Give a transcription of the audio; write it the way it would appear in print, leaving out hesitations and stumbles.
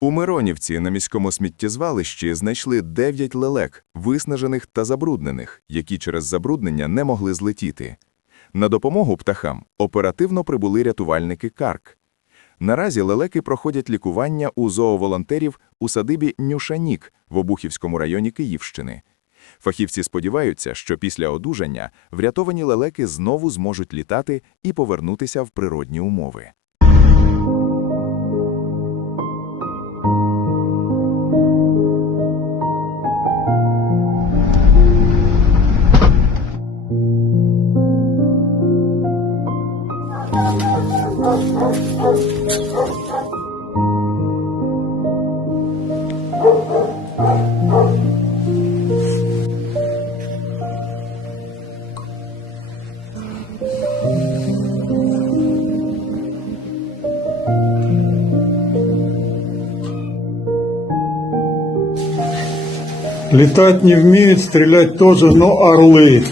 У Миронівці на міському сміттєзвалищі знайшли 9 лелек, виснажених та забруднених, які через забруднення не могли злетіти. На допомогу птахам оперативно прибули рятувальники КАРК. Наразі лелеки проходять лікування у зооволонтерів у садибі Нюшанік в Обухівському районі Київщини. Фахівці сподіваються, що після одужання врятовані лелеки знову зможуть літати і повернутися в природні умови. Летать не вмеют, стрелять тоже, но орлы.